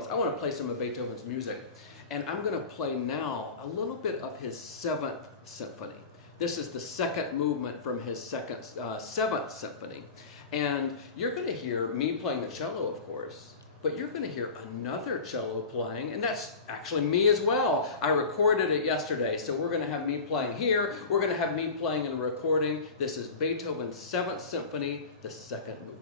notes. I want to play some of Beethoven's music. And I'm going to play now a little bit of his 7th Symphony. This is the second movement from his 7th Symphony. And you're going to hear me playing the cello, of course, but you're going to hear another cello playing, and that's actually me as well. I recorded it yesterday, so we're going to have me playing here. We're going to have me playing and recording. This is Beethoven's 7th Symphony, the second movement.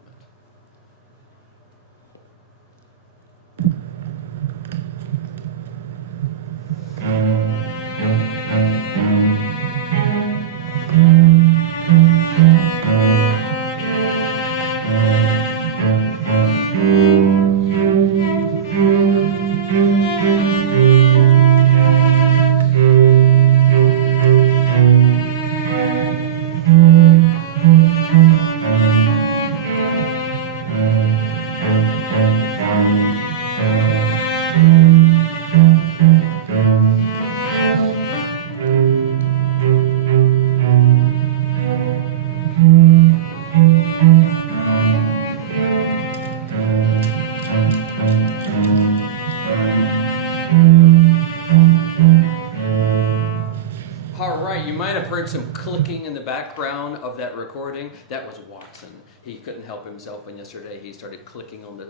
Heard some clicking in the background of that recording. That was Watson. He couldn't help himself, and yesterday he started clicking on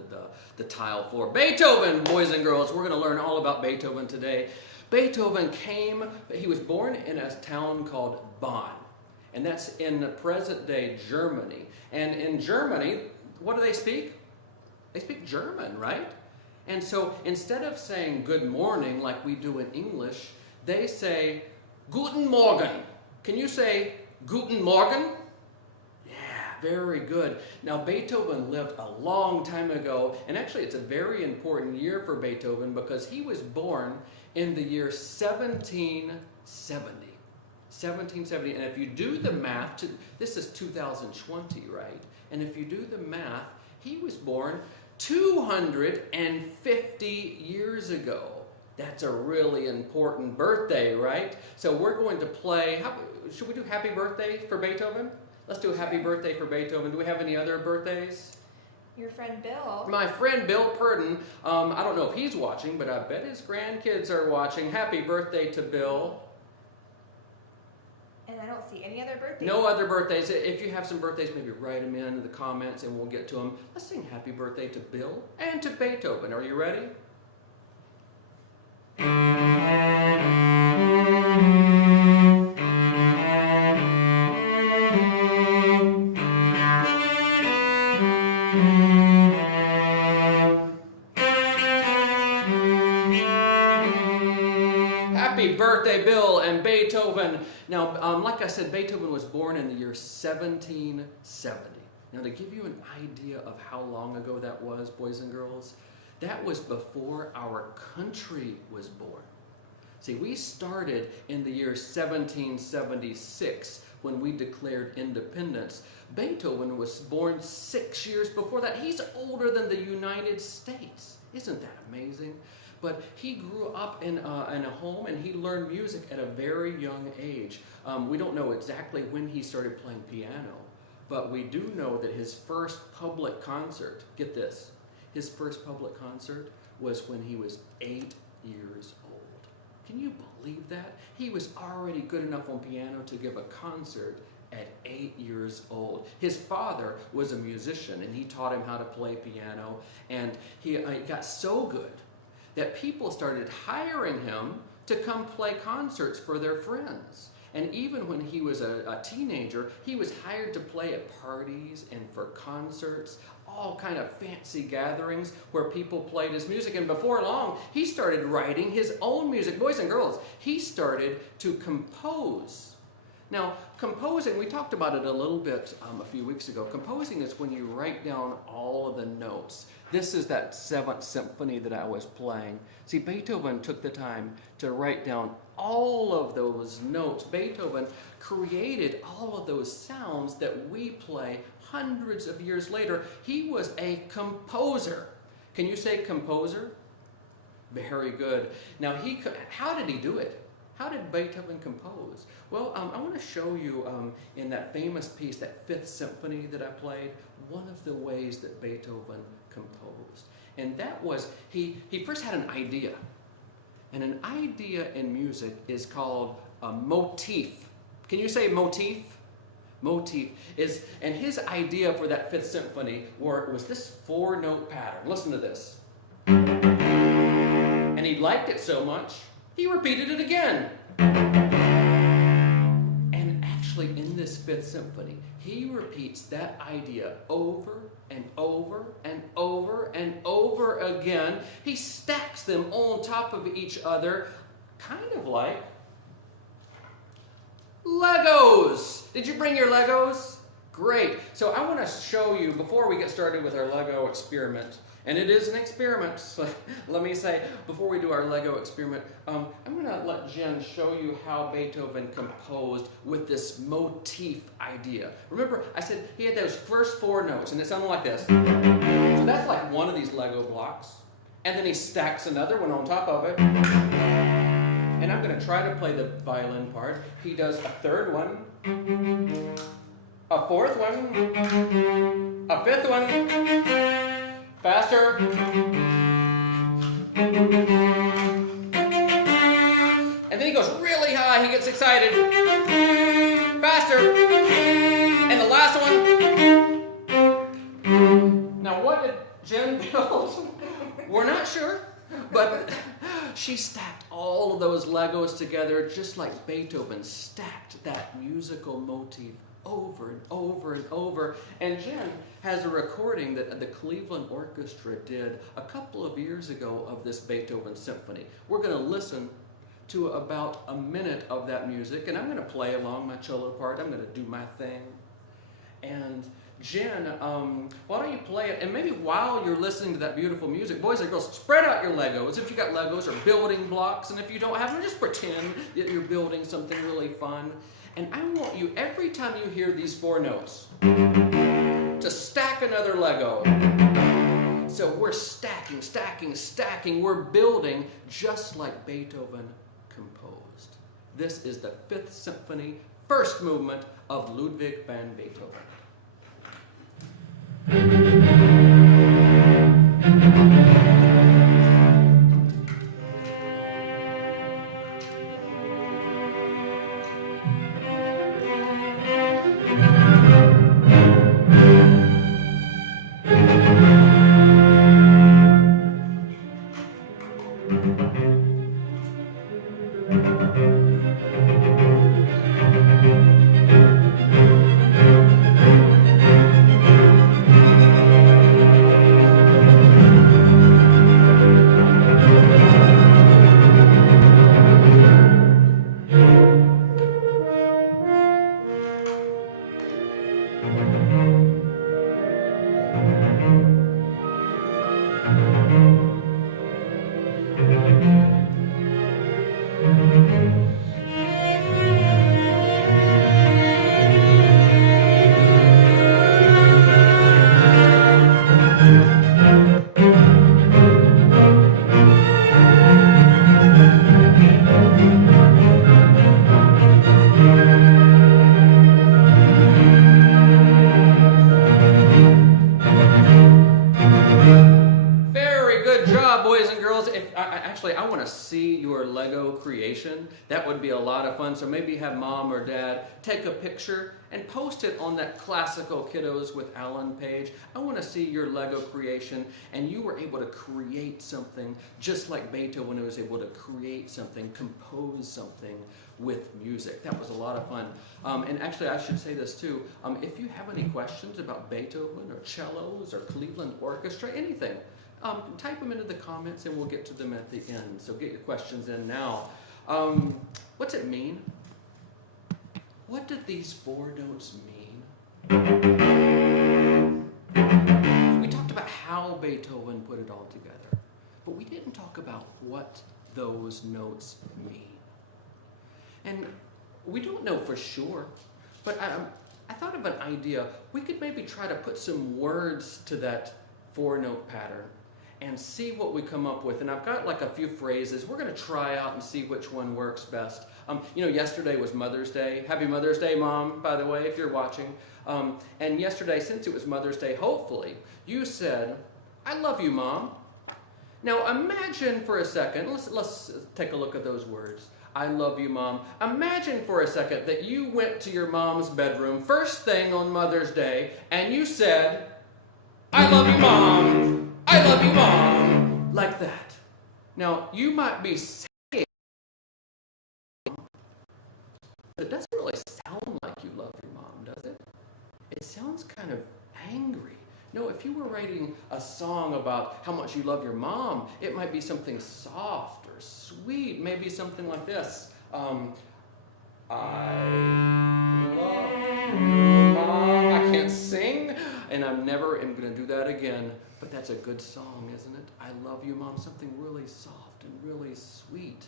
the tile floor. Beethoven, boys and girls. We're going to learn all about Beethoven today. Beethoven he was born in a town called Bonn, and that's in the present-day Germany. And in Germany, what do they speak? They speak German, right? And so instead of saying good morning like we do in English, they say Guten Morgen. Can you say Guten Morgen? Yeah, very good. Now, Beethoven lived a long time ago, and actually it's a very important year for Beethoven because he was born in the year 1770. 1770, and if you do the math, this is 2020, right? And if you do the math, he was born 250 years ago. That's a really important birthday, right? So we're going to play, should we do happy birthday for Beethoven? Let's do a happy birthday for Beethoven. Do we have any other birthdays? Your friend Bill. My friend Bill Purden. I don't know if he's watching, but I bet his grandkids are watching. Happy birthday to Bill. And I don't see any other birthdays. No other birthdays. If you have some birthdays, maybe write them in the comments and we'll get to them. Let's sing happy birthday to Bill and to Beethoven. Are you ready? Happy birthday, Bill and Beethoven. Now, like I said, Beethoven was born in the year 1770. Now, to give you an idea of how long ago that was, boys and girls, that was before our country was born. See, we started in the year 1776 when we declared independence. Beethoven was born 6 years before that. He's older than the United States. Isn't that amazing? But he grew up in a home and he learned music at a very young age. We don't know exactly when he started playing piano, but we do know that his first public concert, get this, his first public concert was when he was 8 years old. Can you believe that? He was already good enough on piano to give a concert at 8 years old. His father was a musician and he taught him how to play piano, and he got so good that people started hiring him to come play concerts for their friends. And even when he was a teenager, he was hired to play at parties and for concerts, all kind of fancy gatherings where people played his music. And before long, he started writing his own music. Boys and girls, he started to compose. Now, composing, we talked about it a little bit a few weeks ago. Composing is when you write down all of the notes. This is that 7th Symphony that I was playing. See, Beethoven took the time to write down all of those notes. Beethoven created all of those sounds that we play hundreds of years later. He was a composer. Can you say composer? Very good. Now, how did he do it? How did Beethoven compose? Well, I want to show you in that famous piece, that 5th Symphony that I played, one of the ways that Beethoven composed. And that was, he first had an idea. And an idea in music is called a motif. Can you say motif? Motif is, and his idea for that Fifth Symphony was this 4-note pattern. Listen to this. And he liked it so much, he repeated it again. And actually in this Fifth Symphony, he repeats that idea over and over and over and over again. He stacks them on top of each other, kind of like Legos. Did you bring your Legos? Great. So I want to show you, before we get started with our Lego experiment, and it is an experiment, so let me say, before we do our Lego experiment, I'm going to let Jen show you how Beethoven composed with this motif idea. Remember, I said he had those first 4 notes, and it sounded like this. So that's like one of these Lego blocks. And then he stacks another one on top of it. And I'm going to try to play the violin part. He does a 3rd one, a 4th one, a 5th one, faster. And then he goes really high, he gets excited. Faster. And the last one. Now what did Jen build? We're not sure, but she stacked all of those Legos together just like Beethoven stacked that musical motif over and over and over. And Jen has a recording that the Cleveland Orchestra did a couple of years ago of this Beethoven symphony. We're going to listen to about a minute of that music, and I'm going to play along my cello part. I'm going to do my thing. And Jen, why don't you play it? And maybe while you're listening to that beautiful music, boys and girls, spread out your Legos. If you got Legos or building blocks, and if you don't have them, just pretend that you're building something really fun. And I want you, every time you hear these 4 notes, to stack another Lego. So we're stacking, stacking, stacking. We're building just like Beethoven composed. This is the 5th Symphony, 1st movement of Ludwig van Beethoven. I want to see your Lego creation. That would be a lot of fun. So maybe have mom or dad take a picture and post it on that classical Kiddos with Alan page. I want to see your Lego creation, and you were able to create something just like Beethoven was able to create something, compose something with music. That was a lot of fun. And actually, I should say this too. If you have any questions about Beethoven or cellos or Cleveland Orchestra, anything, type them into the comments and we'll get to them at the end. So get your questions in now. What's it mean? What did these 4 notes mean? We talked about how Beethoven put it all together, but we didn't talk about what those notes mean. And we don't know for sure, but I thought of an idea. We could maybe try to put some words to that 4-note pattern and see what we come up with. And I've got like a few phrases. We're going to try out and see which one works best. Yesterday was Mother's Day. Happy Mother's Day, Mom, by the way, if you're watching. And yesterday, since it was Mother's Day, hopefully, you said, "I love you, Mom." Now imagine for a second, let's take a look at those words. I love you, Mom. Imagine for a second that you went to your mom's bedroom first thing on Mother's Day and you said, I love you, Mom. I love you, Mom. Like that. Now, you might be saying, but it doesn't really sound like you love your mom, does it? It sounds kind of angry. No, if you were writing a song about how much you love your mom, it might be something soft or sweet, maybe something like this. I love you, Mom. I can't sing, and I'm never am going to do that again, but that's a good song, isn't it? I love you, Mom, something really soft and really sweet.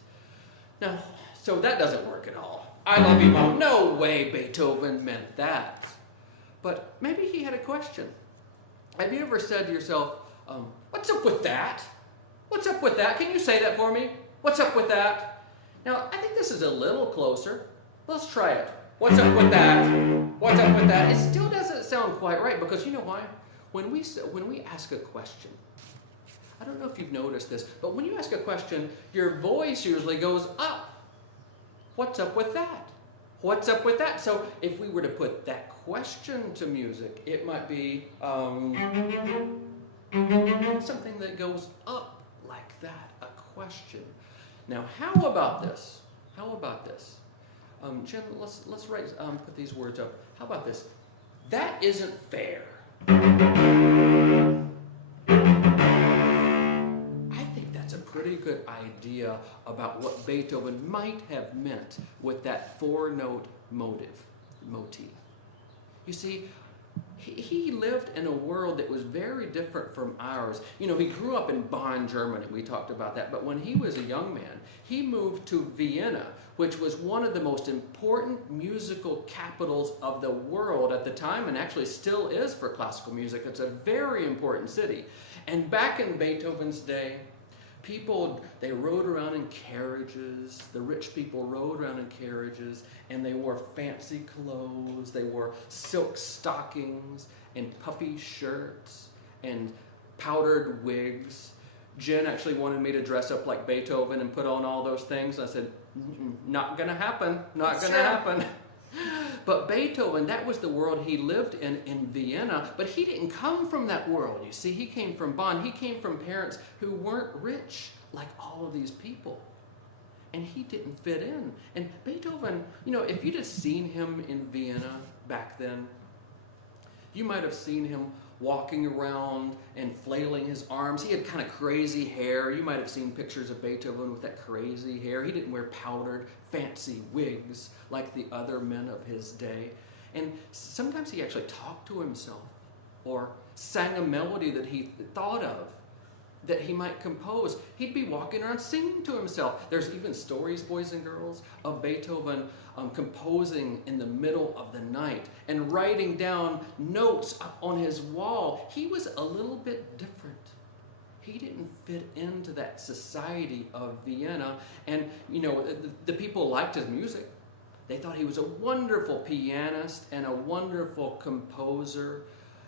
Now, so that doesn't work at all. I love you, Mom. No way Beethoven meant that. But maybe he had a question. Have you ever said to yourself, what's up with that? What's up with that? Can you say that for me? What's up with that? Now, I think this is a little closer. Let's try it. What's up with that? What's up with that? It still doesn't sound quite right because you know why? When we ask a question, I don't know if you've noticed this, but when you ask a question, your voice usually goes up. What's up with that? What's up with that? So if we were to put that question to music, it might be something that goes up like that, a question. Now, how about this? How about this? Jen, let's put these words up. How about this? That isn't fair. I think that's a pretty good idea about what Beethoven might have meant with that four-note motif. You see, he lived in a world that was very different from ours. You know, he grew up in Bonn, Germany. We talked about that. But when he was a young man, he moved to Vienna, which was one of the most important musical capitals of the world at the time, and actually still is for classical music. It's a very important city. And back in Beethoven's day, people, they rode around in carriages. The rich people rode around in carriages, and they wore fancy clothes. They wore silk stockings and puffy shirts and powdered wigs. Jen actually wanted me to dress up like Beethoven and put on all those things. I said, not gonna happen, not gonna happen. But Beethoven, that was the world he lived in Vienna, but he didn't come from that world. You see, he came from Bonn. He came from parents who weren't rich like all of these people. And he didn't fit in. And Beethoven, you know, if you'd have seen him in Vienna back then, you might have seen him walking around and flailing his arms. He had kind of crazy hair. You might have seen pictures of Beethoven with that crazy hair. He didn't wear powdered, fancy wigs like the other men of his day. And sometimes he actually talked to himself or sang a melody that he thought of that he might compose. He'd be walking around singing to himself. There's even stories, boys and girls, of Beethoven composing in the middle of the night and writing down notes up on his wall. He was a little bit different. He didn't fit into that society of Vienna. And, you know, the people liked his music. They thought he was a wonderful pianist and a wonderful composer.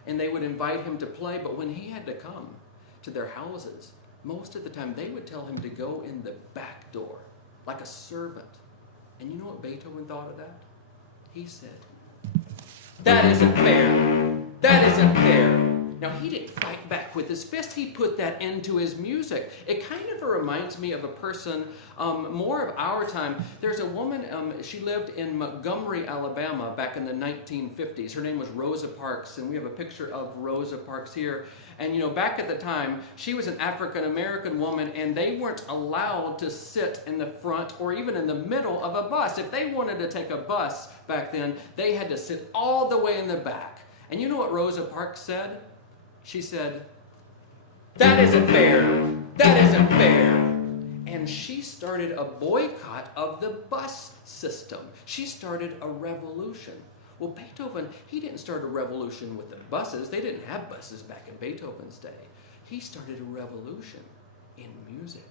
And they would invite him to play. But when he had to come to their houses, most of the time they would tell him to go in the back door like a servant. And you know what Beethoven thought of that? He said, that isn't fair. That isn't fair. Now, he didn't fight back with his fist. He put that into his music. It kind of reminds me of a person more of our time. There's a woman, she lived in Montgomery, Alabama back in the 1950s. Her name was Rosa Parks, and we have a picture of Rosa Parks here. And, you know, back at the time, she was an African-American woman, and they weren't allowed to sit in the front or even in the middle of a bus. If they wanted to take a bus back then, they had to sit all the way in the back. And you know what Rosa Parks said? She said, that isn't fair. That isn't fair. And she started a boycott of the bus system. She started a revolution. Well, Beethoven, he didn't start a revolution with the buses. They didn't have buses back in Beethoven's day. He started a revolution in music.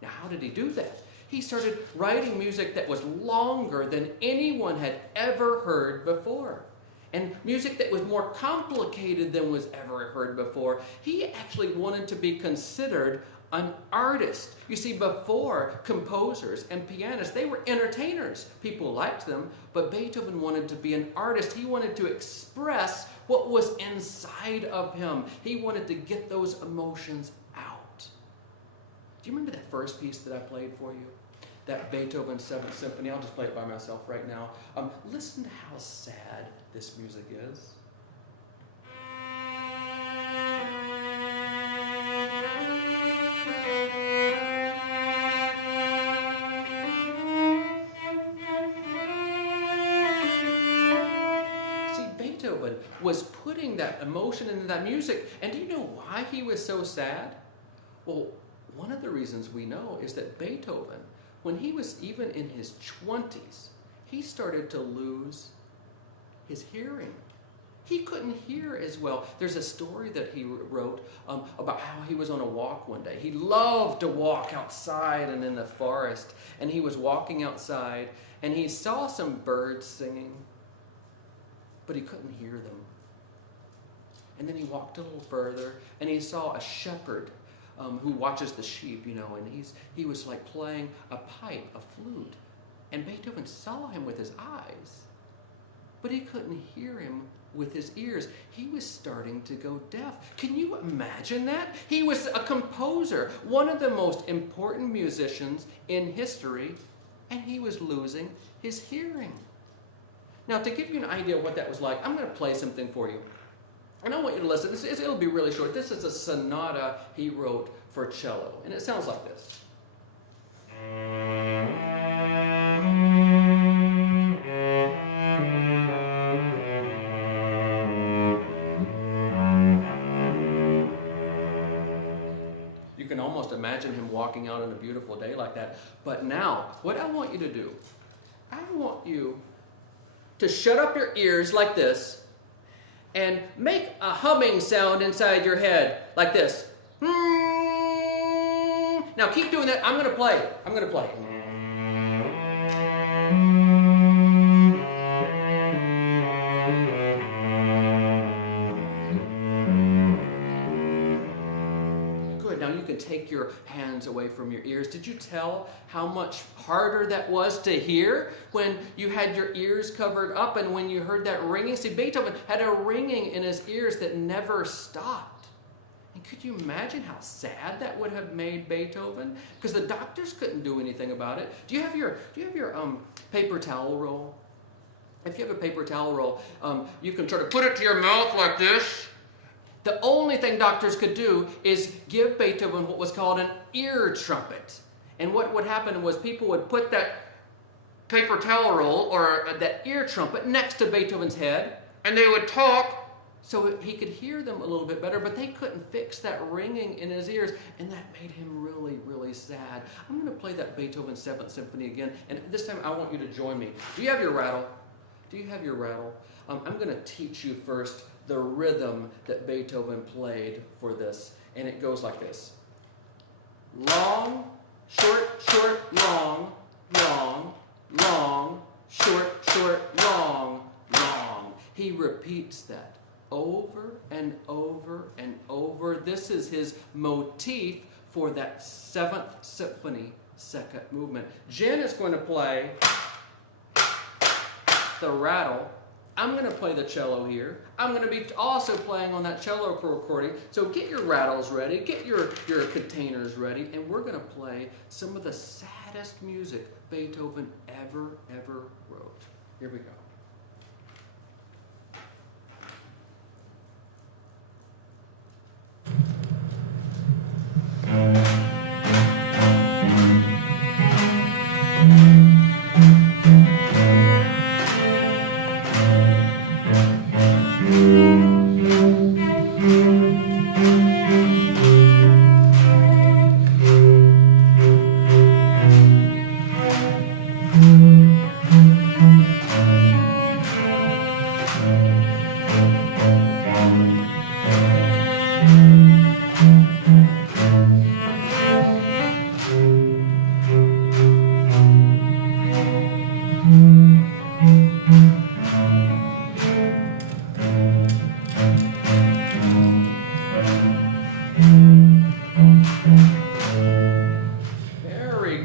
Now, how did he do that? He started writing music that was longer than anyone had ever heard before. and music that was more complicated than was ever heard before. He actually wanted to be considered an artist. You see, before, composers and pianists, they were entertainers. People liked them, but Beethoven wanted to be an artist. He wanted to express what was inside of him. He wanted to get those emotions out. Do you remember that first piece that I played for you? That Beethoven 7th Symphony. I'll just play it by myself right now. Listen to how sad this music is. See, Beethoven was putting that emotion into that music. And do you know why he was so sad? Well, one of the reasons we know is that Beethoven, when he was even in his 20s, he started to lose his hearing. He couldn't hear as well. There's a story that he wrote about how he was on a walk one day. He loved to walk outside and in the forest. And he was walking outside and he saw some birds singing, but he couldn't hear them. And then he walked a little further and he saw a shepherd who watches the sheep, and he was like playing a pipe, a flute. And Beethoven saw him with his eyes, but he couldn't hear him with his ears. He was starting to go deaf. Can you imagine that? He was a composer, one of the most important musicians in history, and he was losing his hearing. Now, to give you an idea of what that was like, I'm going to play something for you. And I want you to listen. It'll be really short. This is a sonata he wrote for cello. And it sounds like this. You can almost imagine him walking out on a beautiful day like that. But now, what I want you to do, I want you to shut up your ears like this and make a humming sound inside your head like this. Now keep doing that. I'm going to play. Good. Now you can take your hands away from your ears. Did you tell how much harder that was to hear when you had your ears covered up and when you heard that ringing? See, Beethoven had a ringing in his ears that never stopped. And could you imagine how sad that would have made Beethoven? Because the doctors couldn't do anything about it. Do you have your paper towel roll? If you have a paper towel roll, you can try to put it to your mouth like this. The only thing doctors could do is give Beethoven what was called an ear trumpet. And what would happen was people would put that paper towel roll or that ear trumpet next to Beethoven's head, and they would talk so he could hear them a little bit better, but they couldn't fix that ringing in his ears, and that made him really, really sad. I'm going to play that Beethoven 7th Symphony again, and this time I want you to join me. Do you have your rattle? I'm going to teach you first the rhythm that Beethoven played for this, and it goes like this. Long, short, short, long, long, long, short, short, long, long. He repeats that over and over and over. This is his motif for that 7th Symphony, second movement. Jen is going to play the rattle. I'm going to play the cello here. I'm going to be also playing on that cello recording. So get your rattles ready, get your containers ready, and we're going to play some of the saddest music Beethoven ever wrote. Here we go.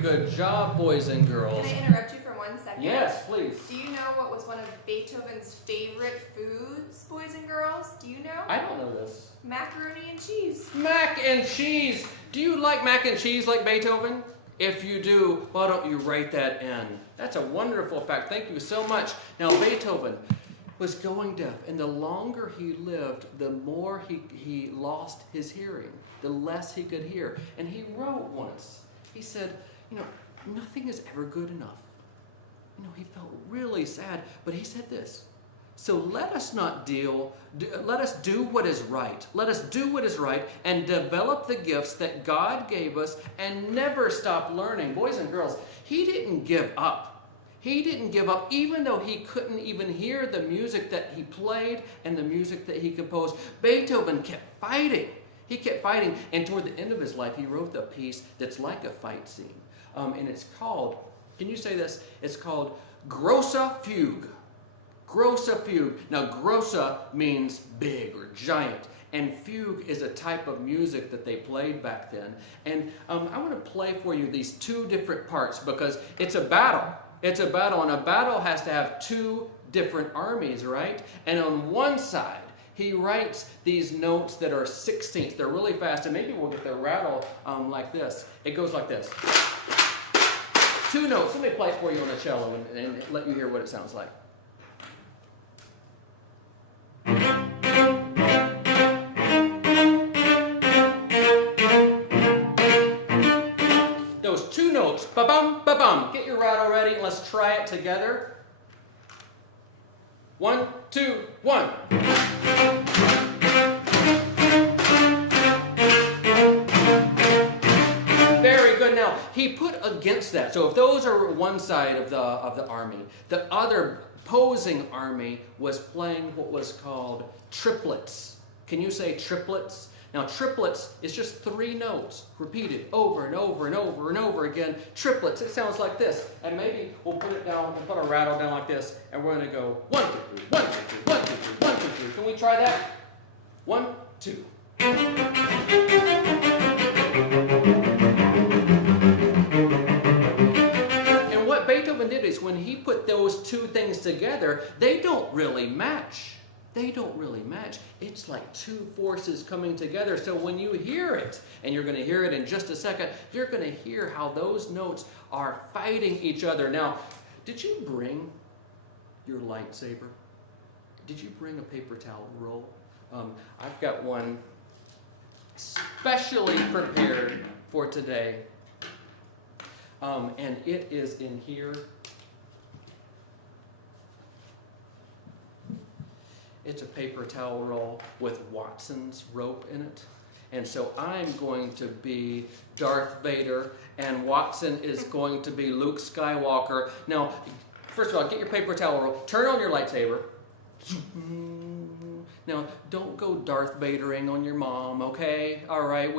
good job, boys and girls. Can I interrupt you for 1 second? Yes, please. Do you know what was one of Beethoven's favorite foods, boys and girls? Do you know? I don't know this. Macaroni and cheese. Mac and cheese. Do you like mac and cheese like Beethoven? If you do, why don't you write that in? That's a wonderful fact. Thank you so much. Now, Beethoven was going deaf, and the longer he lived, the more he lost his hearing, the less he could hear. And he wrote once, he said, nothing is ever good enough. He felt really sad, but he said this, so let us do what is right. Let us do what is right and develop the gifts that God gave us and never stop learning. Boys and girls, he didn't give up. He didn't give up even though he couldn't even hear the music that he played and the music that he composed. Beethoven kept fighting. He kept fighting, and toward the end of his life, he wrote a piece that's like a fight scene. And it's called, can you say this? It's called Grosse Fuge. Grosse Fuge. Now, grosse means big or giant, and fugue is a type of music that they played back then. And I want to play for you these two different parts because it's a battle. It's a battle, and a battle has to have two different armies, right? And on one side, he writes these notes that are sixteenths. They're really fast, and maybe we'll get the rattle like this. It goes like this. Two notes. Let me play it for you on the cello and let you hear what it sounds like. Those two notes, ba-bum, ba-bum. Get your rattle ready and let's try it together. 1, 2, 1. Very good. Now, he put against that. So if those are one side of the army, the other opposing army was playing what was called triplets. Can you say triplets? Now, triplets is just three notes repeated over and over and over and over again. Triplets, it sounds like this. And maybe we'll put it down, we'll put a rattle down like this, and we're going to go 1, 2, 3, 1, 2, 3, 1, 2, 3, 1, 2, 3. Can we try that? 1, 2. And what Beethoven did is when he put those two things together, they don't really match. They don't really match. It's like two forces coming together. So when you hear it, and you're going to hear it in just a second, you're going to hear how those notes are fighting each other. Now, did you bring your lightsaber? Did you bring a paper towel roll? I've got one specially prepared for today. And it is in here. It's a paper towel roll with Watson's rope in it. And so I'm going to be Darth Vader, and Watson is going to be Luke Skywalker. Now, first of all, get your paper towel roll, turn on your lightsaber. Now, don't go Darth Vadering on your mom, okay? All right,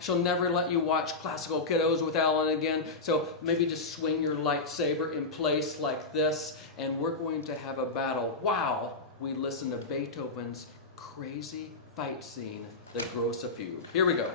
she'll never let you watch Classical Kiddos with Alan again. So maybe just swing your lightsaber in place like this, and we're going to have a battle. Wow. We listen to Beethoven's crazy fight scene, the Grosse Fuge. Here we go.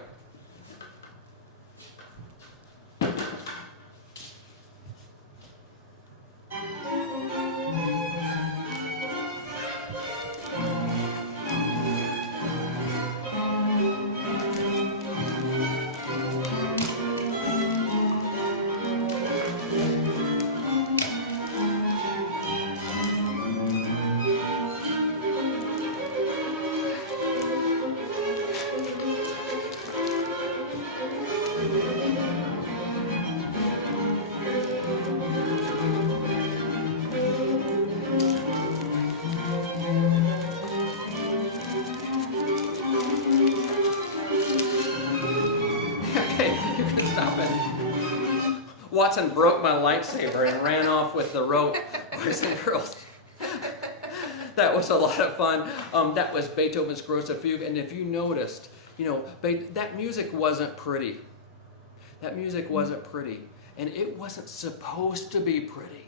Watson broke my lightsaber and ran off with the rope. Boys and girls, that was a lot of fun. That was Beethoven's Grosse Fuge. And if you noticed, that music wasn't pretty. That music wasn't pretty. And it wasn't supposed to be pretty.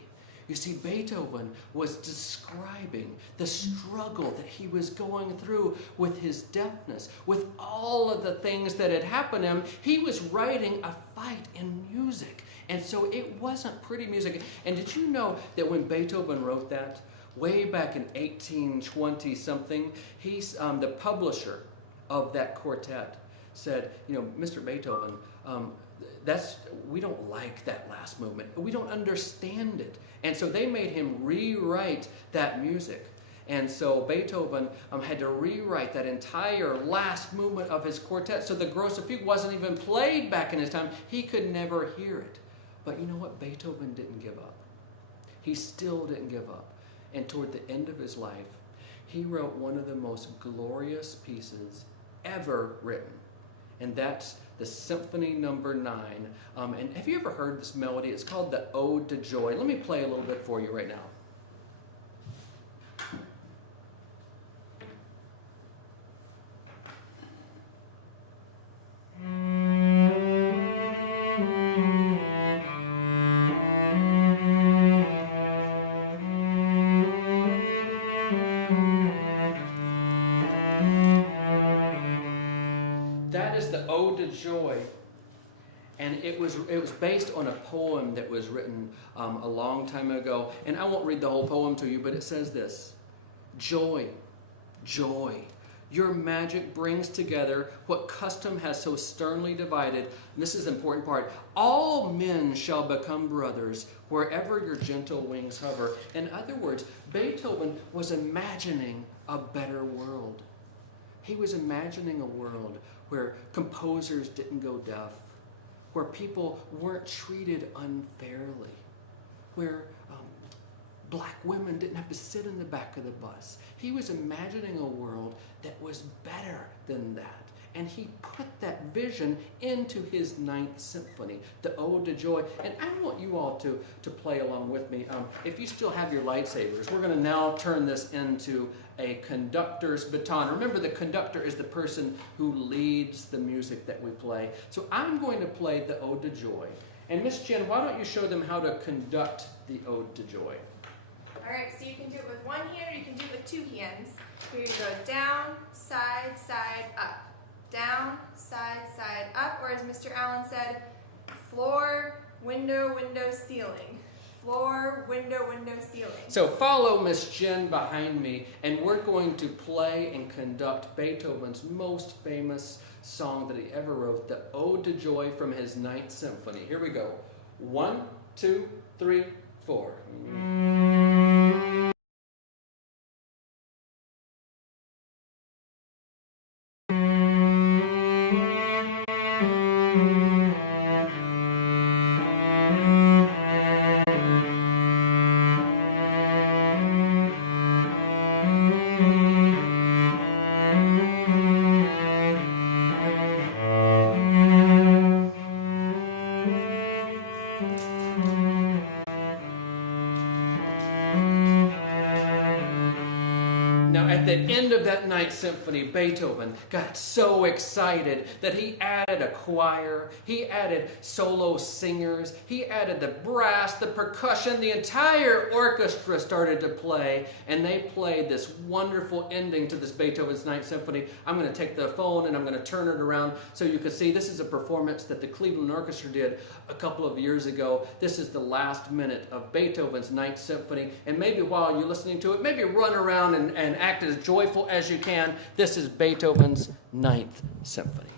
You see, Beethoven was describing the struggle that he was going through with his deafness, with all of the things that had happened to him. He was writing a fight in music. And so it wasn't pretty music. And did you know that when Beethoven wrote that, way back in 1820 something, he's the publisher of that quartet said, Mr. Beethoven, we don't like that last movement. We don't understand it. And so they made him rewrite that music. And so Beethoven had to rewrite that entire last movement of his quartet. So the Grosse Fuge wasn't even played back in his time. He could never hear it. But you know what? Beethoven didn't give up. He still didn't give up. And toward the end of his life, he wrote one of the most glorious pieces ever written. And that's the Symphony Number 9. And have you ever heard this melody? It's called the Ode to Joy. Let me play a little bit for you right now. That is the Ode to Joy, and it was based on a poem that was written a long time ago. And I won't read the whole poem to you, but it says this: Joy, joy, your magic brings together what custom has so sternly divided. And this is the important part: all men shall become brothers wherever your gentle wings hover. In other words, Beethoven was imagining a better world. He was imagining a world where composers didn't go deaf, where people weren't treated unfairly, where black women didn't have to sit in the back of the bus. He was imagining a world that was better than that. And he put that vision into his Ninth Symphony, the Ode to Joy. And I want you all to play along with me. If you still have your lightsabers, we're going to now turn this into a conductor's baton. Remember, the conductor is the person who leads the music that we play. So I'm going to play the Ode to Joy. And Miss Jen, why don't you show them how to conduct the Ode to Joy? All right, so you can do it with one hand or you can do it with two hands. You're going to go down, side, side, up. Down, side, side, up. Or as Mr. Allen said, floor, window, window, ceiling. Floor, window, window, ceiling. So follow Miss Jen behind me, and we're going to play and conduct Beethoven's most famous song that he ever wrote, the Ode to Joy from his Ninth Symphony. Here we go. 1, 2, 3, 4. Now, at the end of that Ninth Symphony, Beethoven got so excited that he added a choir, he added solo singers, he added the brass, the percussion, the entire orchestra started to play, and they played this wonderful ending to this Beethoven's Ninth Symphony. I'm going to take the phone and I'm going to turn it around so you can see this is a performance that the Cleveland Orchestra did a couple of years ago. This is the last minute of Beethoven's Ninth Symphony, and maybe while you're listening to it, maybe run around and act as joyful as you can. This is Beethoven's Ninth Symphony.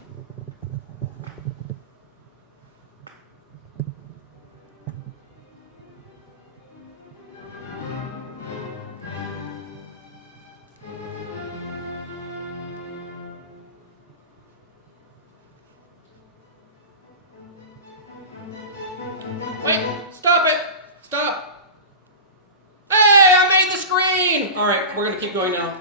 Wait, stop it! Stop! Hey, I made the screen! All right, we're going to keep going now.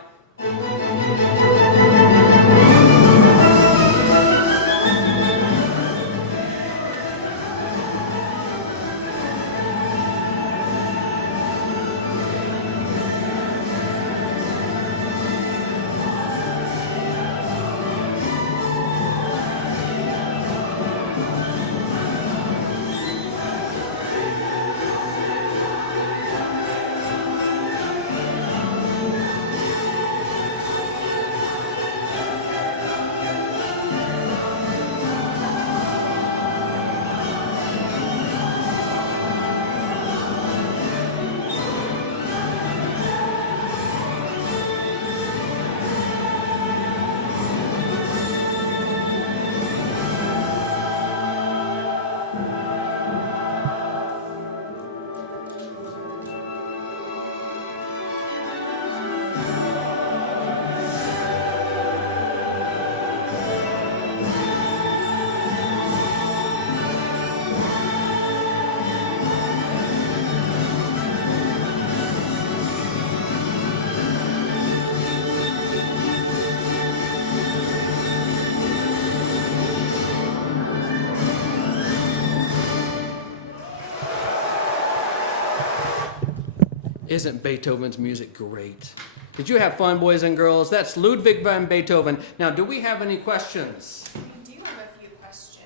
Isn't Beethoven's music great? Did you have fun, boys and girls? That's Ludwig van Beethoven. Now, do we have any questions? We do have a few questions.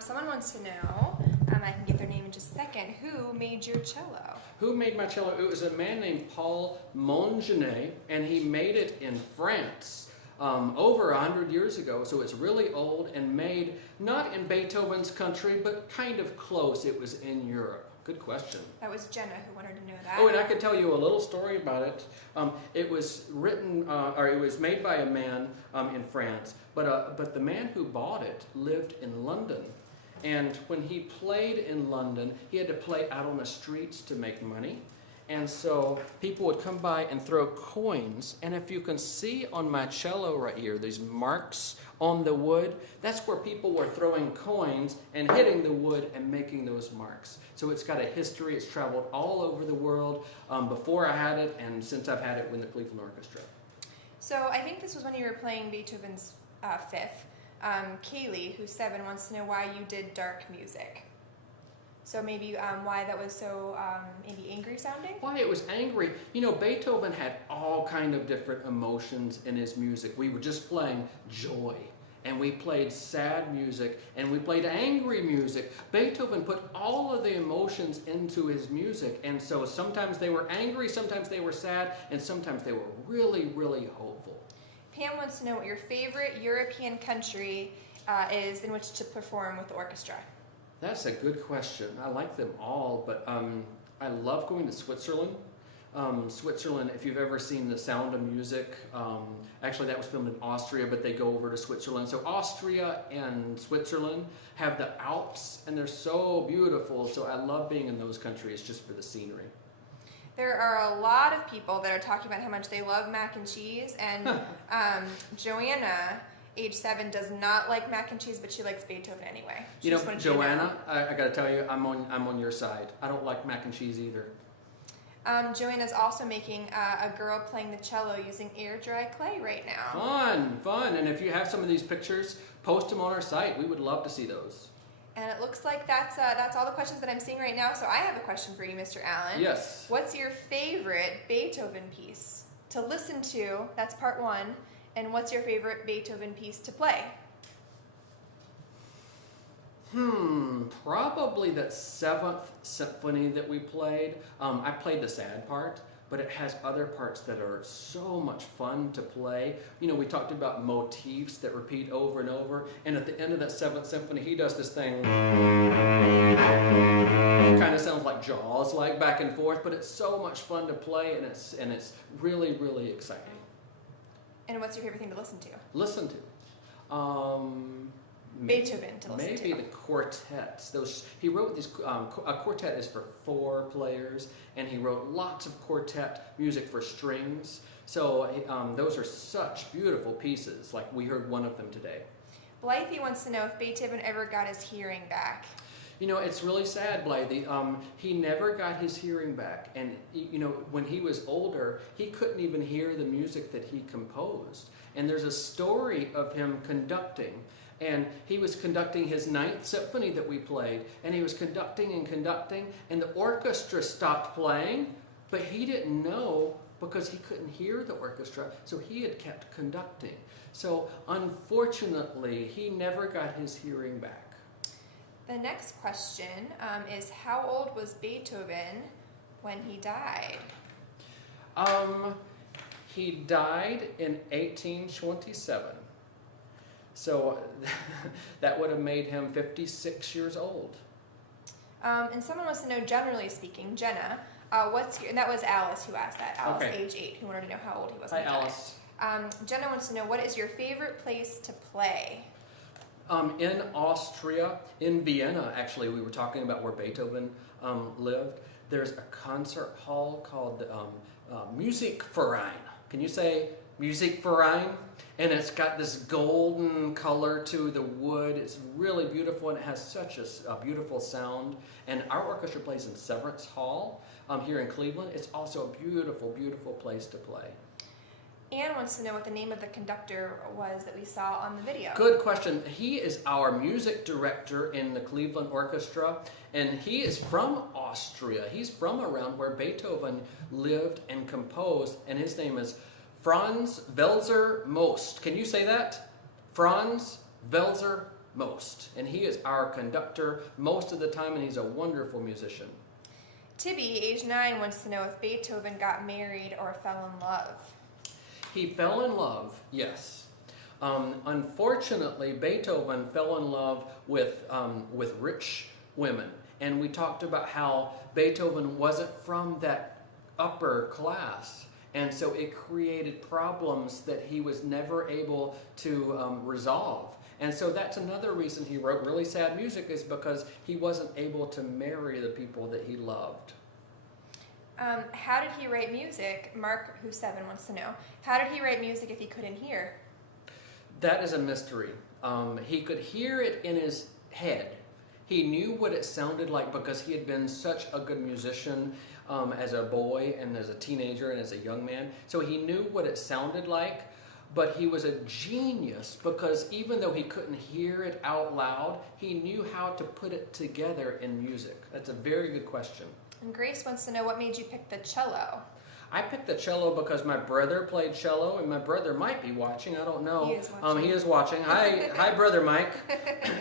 Someone wants to know, I can get their name in just a second, who made your cello? Who made my cello? It was a man named Paul Mongenet, and he made it in France over 100 years ago. So it's really old and made not in Beethoven's country, but kind of close. It was in Europe. Good question. That was Jenna who wanted to know that. Oh, and I could tell you a little story about it. It was written, or it was made by a man in France, but the man who bought it lived in London. And when he played in London, he had to play out on the streets to make money. And so people would come by and throw coins. And if you can see on my cello right here, these marks on the wood, that's where people were throwing coins and hitting the wood and making those marks. So it's got a history. It's traveled all over the world before I had it and since I've had it with the Cleveland Orchestra. So I think this was when you were playing Beethoven's Fifth. Kaylee, who's 7, wants to know why you did dark music. So maybe why that was so maybe angry sounding? Why it was angry. You know, Beethoven had all kind of different emotions in his music. We were just playing joy, and we played sad music, and we played angry music. Beethoven put all of the emotions into his music, and so sometimes they were angry, sometimes they were sad, and sometimes they were really, really hopeful. Pam wants to know what your favorite European country is in which to perform with the orchestra. That's a good question. I like them all, but I love going to Switzerland. Switzerland, if you've ever seen The Sound of Music, actually that was filmed in Austria, but they go over to Switzerland. So Austria and Switzerland have the Alps, and they're so beautiful. So I love being in those countries just for the scenery. There are a lot of people that are talking about how much they love mac and cheese, and Joanna, age 7, does not like mac and cheese, but she likes Beethoven anyway. You know, Joanna, I got to tell you, I'm on your side. I don't like mac and cheese either. Joanna's also making a girl playing the cello using air dry clay right now. Fun! And if you have some of these pictures, post them on our site. We would love to see those. And it looks like that's all the questions that I'm seeing right now. So I have a question for you, Mr. Allen. Yes. What's your favorite Beethoven piece to listen to? That's part 1. And what's your favorite Beethoven piece to play? Probably that 7th symphony that we played. I played the sad part, but it has other parts that are so much fun to play. You know, we talked about motifs that repeat over and over, and at the end of that 7th symphony, he does this thing. It kind of sounds like Jaws, like back and forth, but it's so much fun to play, and it's really, really exciting. And what's your favorite thing to listen to? Listen to. Beethoven to listen to. Maybe the quartets. He wrote these. A quartet is for 4 players, and he wrote lots of quartet music for strings. So those are such beautiful pieces. Like we heard one of them today. Blythe wants to know if Beethoven ever got his hearing back. You know, it's really sad, Blythe. He never got his hearing back. And, you know, when he was older, he couldn't even hear the music that he composed. And there's a story of him conducting. And he was conducting his 9th symphony that we played. And he was conducting, and the orchestra stopped playing. But he didn't know because he couldn't hear the orchestra. So he had kept conducting. So, unfortunately, he never got his hearing back. The next question is, how old was Beethoven when he died? He died in 1827. So that would have made him 56 years old. And someone wants to know, generally speaking, Jenna, and that was Alice who asked that. Alice, Okay. age 8, who wanted to know how old he was Hi, when he died. Alice. Jenna wants to know, what is your favorite place to play? In Austria, in Vienna, actually, we were talking about where Beethoven lived. There's a concert hall called the Musikverein. Can you say Musikverein? And it's got this golden color to the wood. It's really beautiful, and it has such a beautiful sound. And our orchestra plays in Severance Hall here in Cleveland. It's also a beautiful, beautiful place to play. Anne wants to know what the name of the conductor was that we saw on the video. Good question. He is our music director in the Cleveland Orchestra, and he is from Austria. He's from around where Beethoven lived and composed, and his name is Franz Welser Most. Can you say that? Franz Welser Most. And he is our conductor most of the time, and he's a wonderful musician. Tibby, age 9, wants to know if Beethoven got married or fell in love. He fell in love, yes. Unfortunately, Beethoven fell in love with rich women. And we talked about how Beethoven wasn't from that upper class. And so it created problems that he was never able to resolve. And so that's another reason he wrote really sad music, is because he wasn't able to marry the people that he loved. How did he write music? Mark, who's 7, wants to know. How did he write music if he couldn't hear? That is a mystery. He could hear it in his head. He knew what it sounded like because he had been such a good musician as a boy and as a teenager and as a young man. So he knew what it sounded like, but he was a genius because even though he couldn't hear it out loud, he knew how to put it together in music. That's a very good question. And Grace wants to know what made you pick the cello. I picked the cello because my brother played cello, and my brother might be watching. I don't know. He is watching. He is watching. Hi, brother Mike.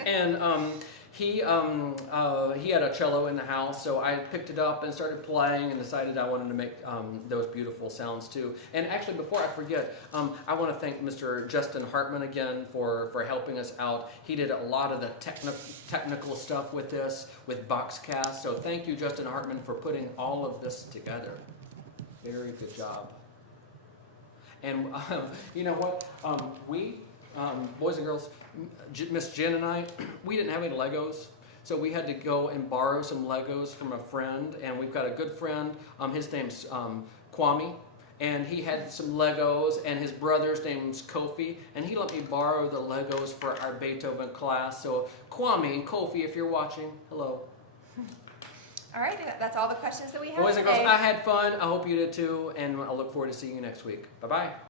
And he had a cello in the house, so I picked it up and started playing, and decided I wanted to make those beautiful sounds too. And actually, before I forget, I want to thank Mr. Justin Hartman again for helping us out. He did a lot of the technical stuff with this, with Boxcast. So thank you, Justin Hartman, for putting all of this together. Very good job. And you know what? We, boys and girls, Miss Jen and I, we didn't have any Legos. So we had to go and borrow some Legos from a friend. And we've got a good friend. His name's Kwame. And he had some Legos. And his brother's name's Kofi. And he let me borrow the Legos for our Beethoven class. So Kwame and Kofi, if you're watching, hello. All right, that's all the questions that we have Boys and girls, today. I had fun. I hope you did too. And I look forward to seeing you next week. Bye-bye.